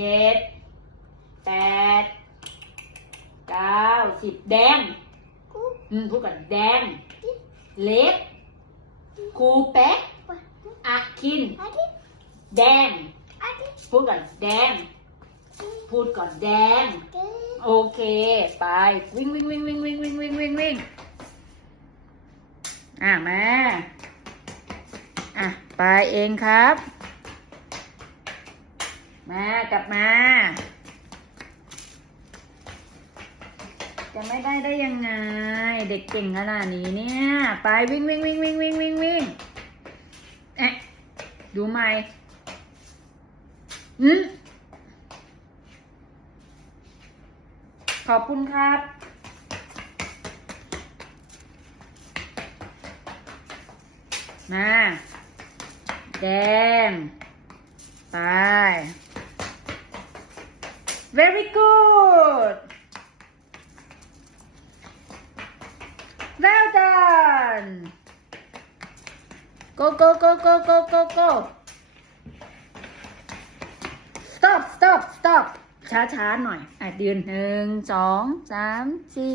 เจ็ดแปดเก้าสิบแดงกูอืมพูดก่อนแดง เล็กคูเป๊กปะอะคิน อาทิตย์แดง อาทิตย์พูดก่อนแดง พูดก่อนแดง เกิดโอเค ไป วิ่งวิ่งวิ่งวิ่งวิ่งวิ่งวิ่งวิ่งวิ่งอะมา อะ ไปเองครับ มากลับมา จะไม่ได้ได้ยังไง เด็กเก่งขนาดนี้เนี่ย ไปวิ่งวิ่งวิ่งวิ่งวิ่งวิ่งวิ่งเอ๊ะดูไหมอืมขอบคุณครับ มา แดง ไป very good well done go go go go go go go stop stop stop ช้าๆหน่อย อ่ะยืนหนึ่งสองสามสี่